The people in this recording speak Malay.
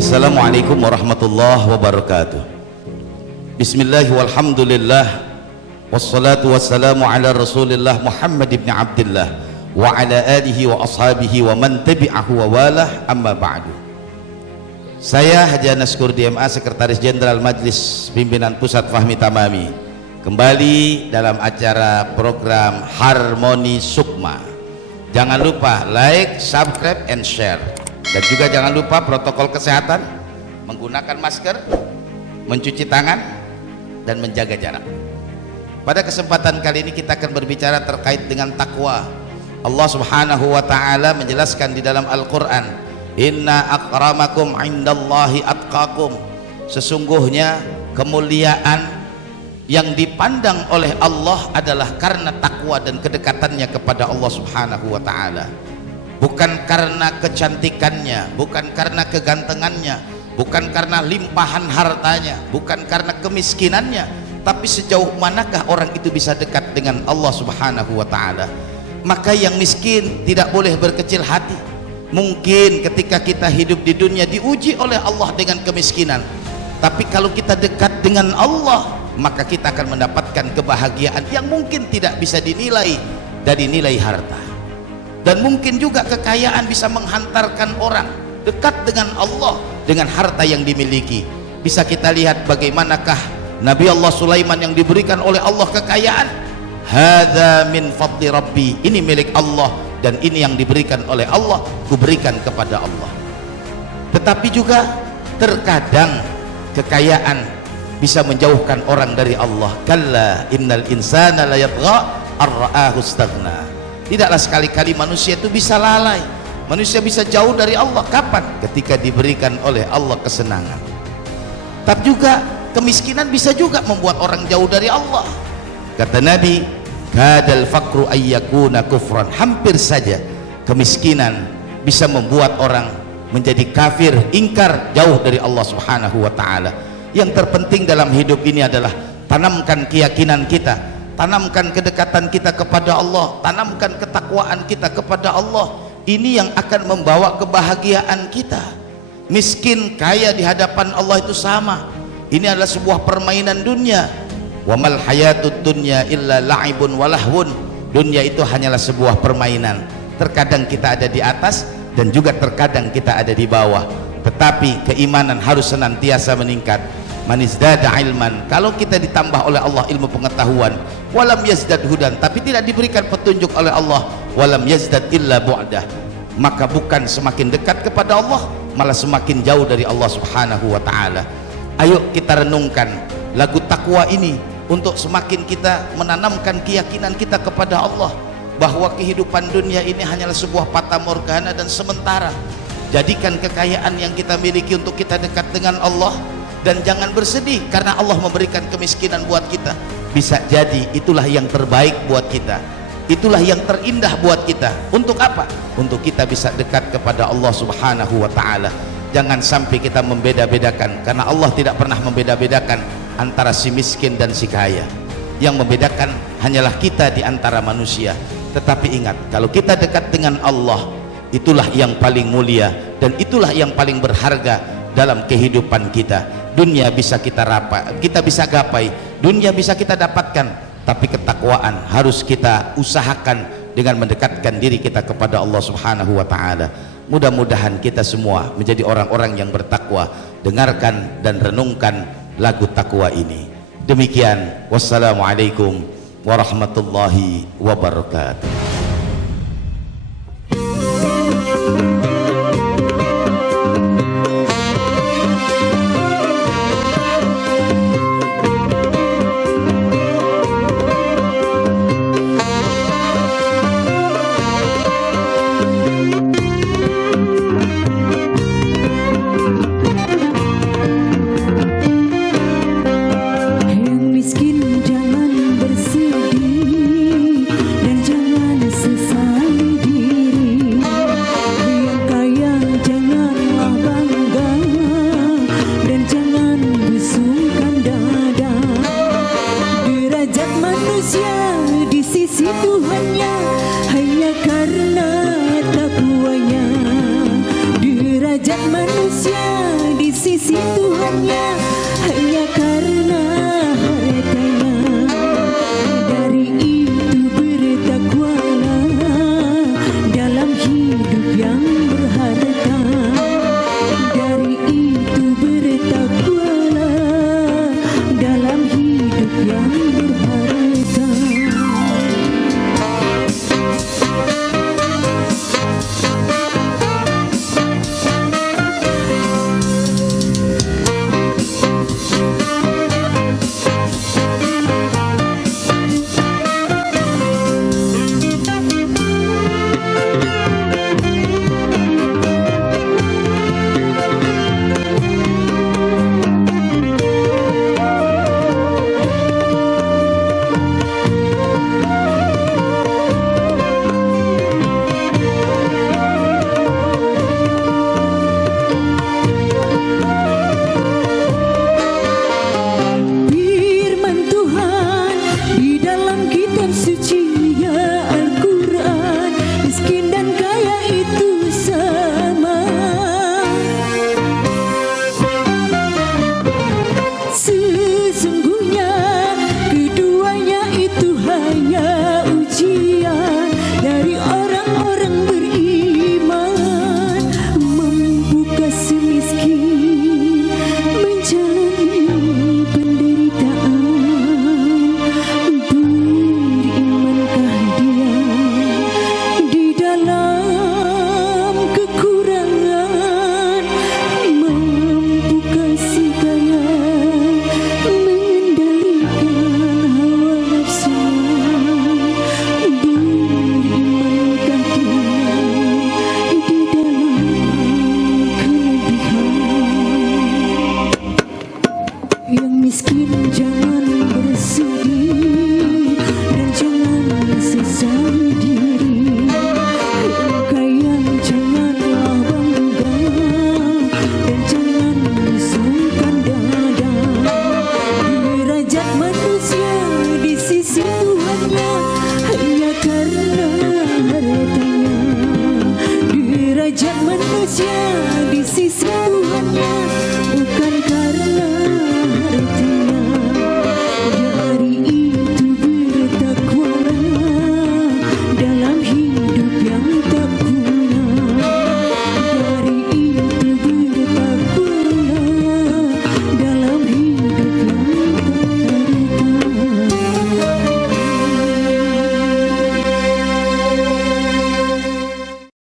Assalamualaikum warahmatullahi wabarakatuh. Bismillah walhamdulillah wassalatu wassalamu ala rasulillah Muhammad ibn Abdullah wa ala alihi wa ashabihi wa man tabi'ahu wa walah, amma ba'du. Saya Haji Anaskur DMA, Sekretaris Jenderal Majelis Pimpinan Pusat Fahmi Tamami, kembali dalam acara program Harmoni Sukma. Jangan lupa like, subscribe, and share. Dan juga jangan lupa protokol kesehatan, menggunakan masker, mencuci tangan, dan menjaga jarak. Pada kesempatan kali ini kita akan berbicara terkait dengan takwa. Allah Subhanahu wa ta'ala menjelaskan di dalam Al-Quran, inna akramakum indallahi atqakum, sesungguhnya kemuliaan yang dipandang oleh Allah adalah karena takwa dan kedekatannya kepada Allah Subhanahu wa ta'ala. Bukan karena kecantikannya, bukan karena kegantengannya, bukan karena limpahan hartanya, bukan karena kemiskinannya, tapi sejauh manakah orang itu bisa dekat dengan Allah Subhanahu wa ta'ala. Maka yang miskin tidak boleh berkecil hati. Mungkin ketika kita hidup di dunia diuji oleh Allah dengan kemiskinan, tapi kalau kita dekat dengan Allah, maka kita akan mendapatkan kebahagiaan yang mungkin tidak bisa dinilai dari nilai harta. Dan mungkin juga kekayaan bisa menghantarkan orang dekat dengan Allah dengan harta yang dimiliki. Bisa kita lihat bagaimanakah Nabi Allah Sulaiman yang diberikan oleh Allah kekayaan. Hadza min fadli Rabbi, ini milik Allah dan ini yang diberikan oleh Allah, kuberikan kepada Allah. Tetapi juga terkadang kekayaan bisa menjauhkan orang dari Allah. Kalla innal insana la yatgha ar-ra'ahu istaghna. Tidaklah sekali-kali manusia itu bisa lalai, manusia bisa jauh dari Allah. Kapan? Ketika diberikan oleh Allah kesenangan. Tapi juga kemiskinan bisa juga membuat orang jauh dari Allah. Kata Nabi, kadal faqru ayyakuna kufran, hampir saja kemiskinan bisa membuat orang menjadi kafir, ingkar, jauh dari Allah Subhanahu wa ta'ala. Yang terpenting dalam hidup ini adalah tanamkan keyakinan kita, tanamkan kedekatan kita kepada Allah, tanamkan ketakwaan kita kepada Allah. Ini yang akan membawa kebahagiaan kita. Miskin, kaya di hadapan Allah itu sama. Ini adalah sebuah permainan dunia. Wa mal hayatud dunya illa la'ibun wa lahwun. Dunia itu hanyalah sebuah permainan. Terkadang kita ada di atas dan juga terkadang kita ada di bawah. Tetapi keimanan harus senantiasa meningkat. Man izdada ilman, kalau kita ditambah oleh Allah ilmu pengetahuan, walam yazdad hudan, tapi tidak diberikan petunjuk oleh Allah, walam yazdad illa bu'dah, maka bukan semakin dekat kepada Allah, malah semakin jauh dari Allah Subhanahu wa ta'ala. Ayo kita renungkan lagu takwa ini untuk semakin kita menanamkan keyakinan kita kepada Allah bahwa kehidupan dunia ini hanyalah sebuah fata morgana dan sementara. Jadikan kekayaan yang kita miliki untuk kita dekat dengan Allah. Dan jangan bersedih karena Allah memberikan kemiskinan buat kita. Bisa jadi itulah yang terbaik buat kita, itulah yang terindah buat kita. Untuk apa? Untuk kita bisa dekat kepada Allah Subhanahu wa ta'ala. Jangan sampai kita membeda-bedakan, karena Allah tidak pernah membeda-bedakan antara si miskin dan si kaya. Yang membedakan hanyalah kita di antara manusia. Tetapi ingat, kalau kita dekat dengan Allah, itulah yang paling mulia dan itulah yang paling berharga dalam kehidupan kita. Dunia bisa kita bisa gapai, dunia bisa kita dapatkan, tapi ketakwaan harus kita usahakan dengan mendekatkan diri kita kepada Allah Subhanahu wa ta'ala. Mudah-mudahan kita semua menjadi orang-orang yang bertakwa. Dengarkan dan renungkan lagu takwa ini. Demikian, wassalamualaikum warahmatullahi wabarakatuh. sesungguhnya hanya karena hartanya. Dari itu bertakwalah dalam hidup yang berharga. Dari itu bertakwalah dalam hidup yang berharga. Sesungguhnya keduanya itu hanya ujian dari orang-orang beriman. Mampukah si miskin menjalani penderitaan? Berimankah dia di dalam kekurangan? Mampukah si kaya mengendalikan hawa nafsunya? Berimankah dia di dalam kelebihan? Yang miskin jangan bersedih,